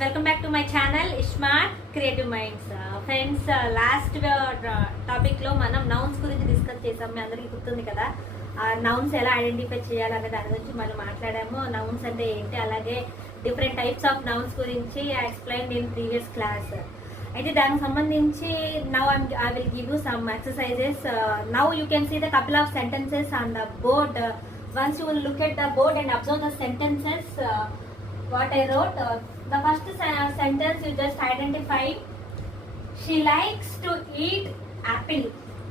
Welcome back to my channel smart creative minds. Friends, last టాపిక్లో మనం nouns గురించి discuss చేసాం. మీ అందరికీ గుర్తుంది కదా, నౌన్స్ ఎలా ఐడెంటిఫై చేయాలనే దాని గురించి మనం మాట్లాడాము. నౌన్స్ అంటే ఏంటి, అలాగే డిఫరెంట్ టైప్స్ ఆఫ్ నౌన్స్ గురించి I explain in previous class. అయితే దానికి సంబంధించి now I will give you some exercises. Now you can see the couple of sentences on the board. Once you will look at the board and observe the sentences, what I wrote. The first sentence you just identify. She likes to eat apple.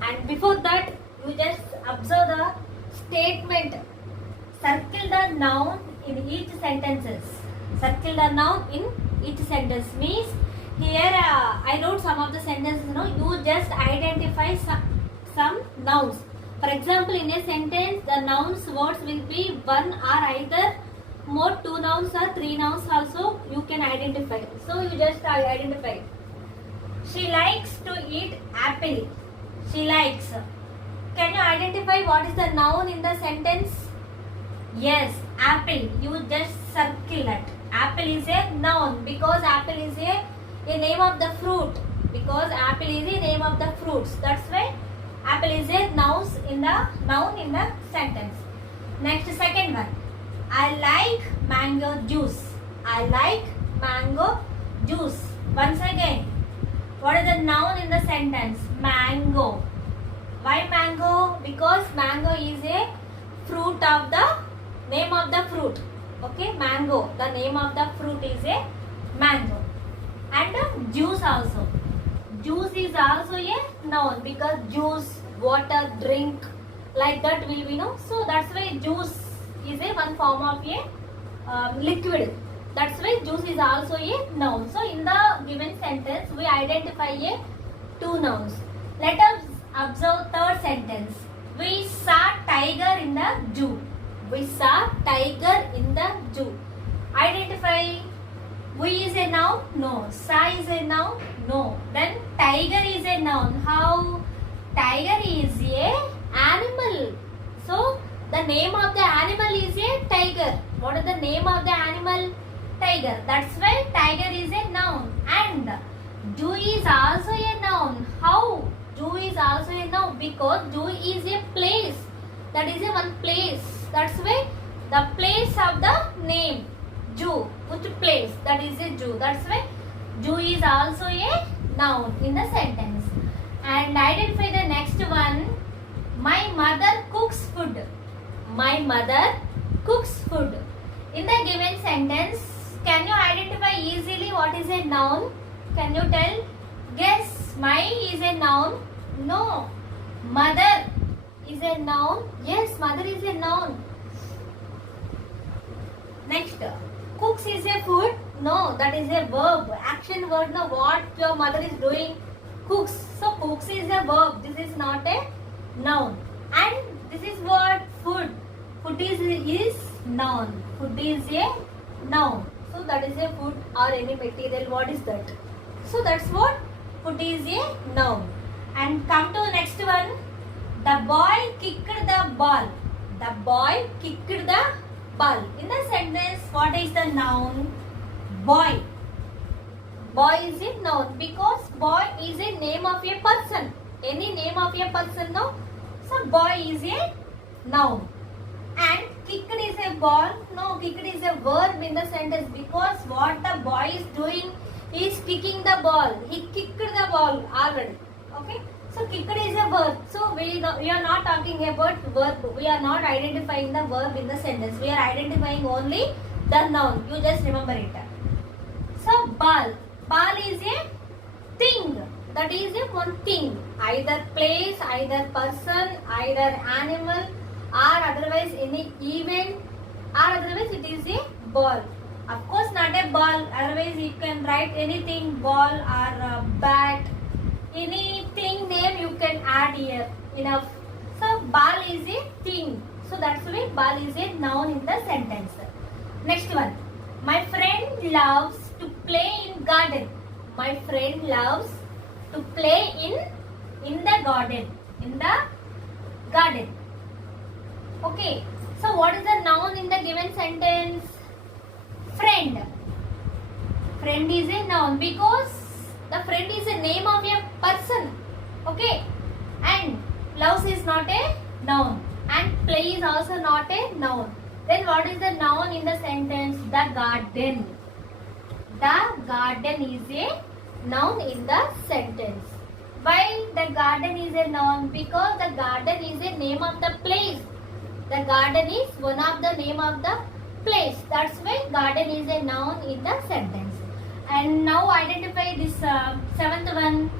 And before that, you just observe the statement. Circle the noun in each sentences. Circle the noun in each sentence means here I wrote some of the sentences. You just identify some nouns. For example, in a sentence, the nouns words will be one or either more, two nouns or three nouns also you can identify. So you just identify. She likes to eat apple. She likes. Can you identify what is the noun in the sentence? Yes, apple. You just circle it. Apple is a noun because apple is a name of the fruit. Because apple is a name of the fruits. That's why apple is a noun in the sentence. Next, second one. I like mango juice. I like mango juice. Once again, what is the noun in the sentence? Mango. Why mango? Because mango is a fruit of the name of the fruit. Okay, mango. The name of the fruit is a mango. And juice also. Juice is also a noun because juice, water, drink, like that will be no. So that's why juice is a one form of a liquid. That's why juice is also a noun. So in the given sentence we identify a two nouns. Let us observe third sentence. We saw tiger in the zoo. We saw tiger in the zoo. Identify. We is a noun? No. Saw is a noun? No. Then tiger is a noun. How? Tiger is a animal. So the name of the animal is a tiger. What is the name of the animal? Tiger. That's why tiger is a noun. And zoo is also a noun. How? Zoo is also a noun because zoo is a place. That is a one place. That's why the place of the name zoo. Which place? That is a zoo. That's why zoo is also a noun in the sentence. And identify the next one. My mother cooks food. My mother cooks food. In the given sentence, can you identify easily what is a noun? Can you tell? Guess. My is a noun? No. Mother is a noun? Yes, mother is a noun. Next, cooks is a food? No, that is a verb. Action word. No, what your mother is doing? Cooks. So cooks is a verb. This is not a noun. And this is what? Food. Food is noun. Food is a noun. So that is a food or any material. What is that? So that's what? Food is a noun. And come to next one. The boy kicked the ball. The boy kicked the ball. In the sentence, what is the noun? Boy. Boy is a noun because boy is a name of a person. Any name of a person, no? So boy is a noun. And kicked is a ball. No, kicked is a verb in the sentence because what the boy is doing is kicking the ball. He kicked the ball already. Okay. So kicked is a verb. So we are not talking about verb. We are not identifying the verb in the sentence. We are identifying only the noun. You just remember it. So ball. Ball is a thing. That is a one thing. Either place, either person, either animal, or otherwise any event, or otherwise it is a ball. Of course not a ball. Otherwise you can write anything, ball or bat. Anything name you can add here. Enough. So ball is a thing. So that's why ball is a noun in the sentence. Next one. My friend loves to play in garden. My friend loves to play in the garden. In the garden. Okay. So what is the noun in the given sentence? Friend. Friend is a noun because the friend is a name of a person. Okay. And blouse is not a noun. And play is also not a noun. Then what is the noun in the sentence? The garden. The garden is a noun in the sentence. Why the garden is a noun? Because the garden is a name of the place. The garden is one of the name of the place. That's why garden is a noun in the sentence. And now identify this seventh one.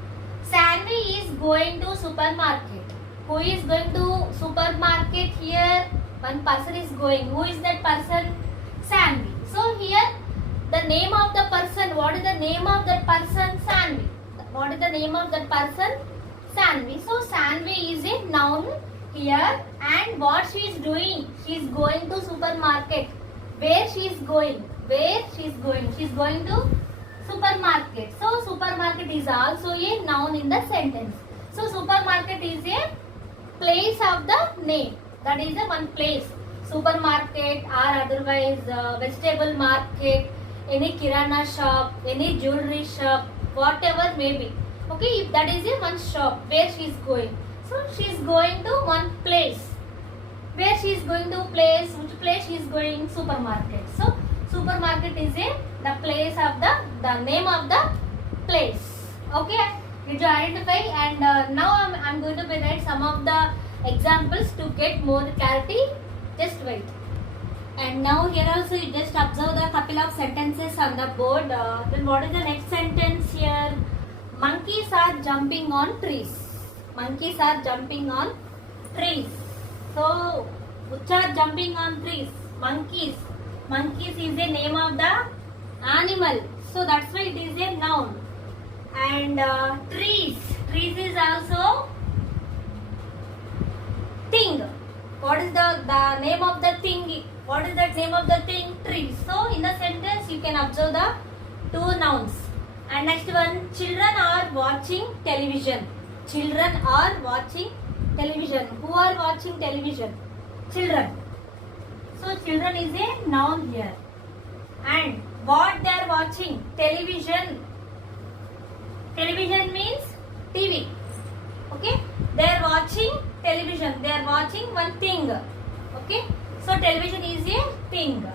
Sanvi is going to supermarket. Who is going to supermarket here? One person is going. Who is that person? Sanvi. So here the name of the person. What is the name of that person? Sanvi. What is the name of that person? Sanvi. So Sanvi is a noun here. And what she is doing? She is going to supermarket. Where she is going? Where she is going? She is going to supermarket. So supermarket is also a noun in the sentence. So supermarket is a place of the name. That is a one place. Supermarket or otherwise vegetable market, any kirana shop, any jewelry shop, whatever may be. Okay, if that is a one shop where she is going. So she is going to one place. Where she is going to place, which place she is going? Supermarket. So supermarket is the place of the name of the place. Okay, did you identify? And now I'm going to write some of the examples to get more clarity. Just wait. And now here also you just observe the couple of sentences on the board. Then what is the next sentence here? Monkeys are jumping on trees. Monkeys are jumping on trees. So which are jumping on trees? Monkeys. Monkeys is the name of the animal. So that's why it is a noun. And trees. Trees is also thing. What is the name of the thing? What is the name of the thing? Trees. So in the sentence you can observe the two nouns. And next one, children are watching television. Children are watching television. Who are watching television? Children. So children is a noun here. And what they are watching? Television. Television means TV. Okay. They are watching television. They are watching one thing. Okay. So television is a thing.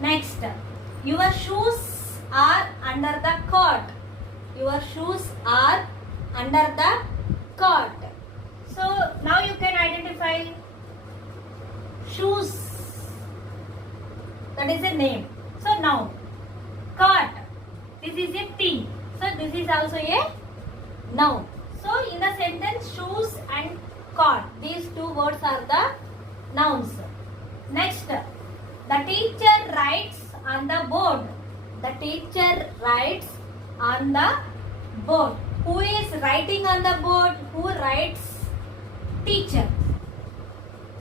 Next. Your shoes are under the cot. Your shoes are under the cot. So now you can identify shoes. That is a name. So now cot. This is a thing. So this is also a noun. So in the sentence shoes and cot, these two words are the nouns. Next, the teacher writes on the board. The teacher writes on the board. Who is writing on the board? Who writes? Teacher.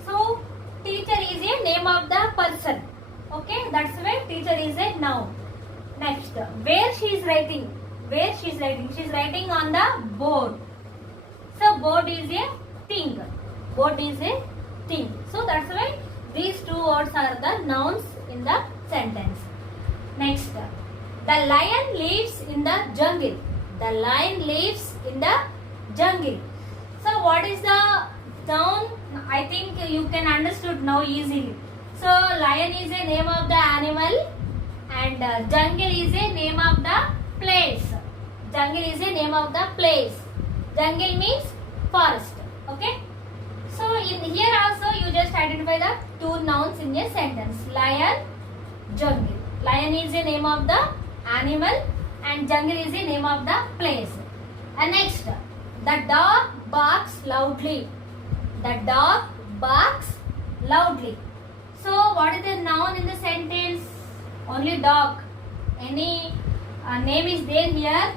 So teacher is a name of the person. Okay, that's why teacher is a noun. Next, where she is writing? Where she is writing? She is writing on the board. So board is a thing. Board is a thing. So that's why these two words are the nouns in the sentence. Next, the lion lives in the jungle. The lion lives in the jungle. So what is the noun? I think you can understood now easily. So lion is a name of the animal and jungle is a name of the place. Jungle is a name of the place. Jungle means forest. Okay. So in here also you just identify the two nouns in a sentence. Lion, jungle. Lion is a name of the animal and jungle is a name of the place. And next, the dog barks loudly. The dog barks loudly. So what is the noun in the sentence? Only dog. Any name is there here?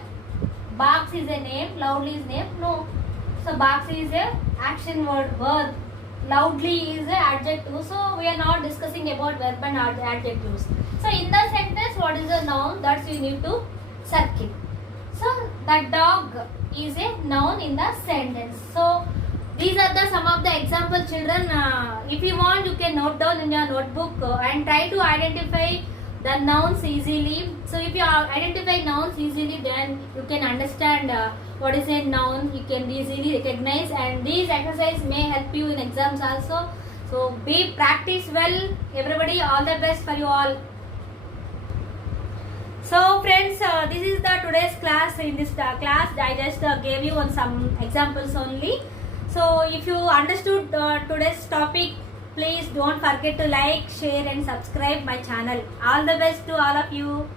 Barks is a name, loudly is name? No. So barks is a action word, verb. Loudly is a adjective. So we are not discussing about verb and adjectives. So in the sentence, what is the noun? That's you need to circle. So the dog is a noun in the sentence. So these are the some of the example, children. If you want, you can note down in your notebook and try to identify the nouns easily. So if you identify nouns easily, then you can understand what is a noun. You can easily recognize, and these exercises may help you in exams also. So be practice well, everybody. All the best for you all. So friends, this is the today's class. In this class, I just gave you on some examples only. So if you understood today's topic, please don't forget to like, share and subscribe my channel. All the best to all of you.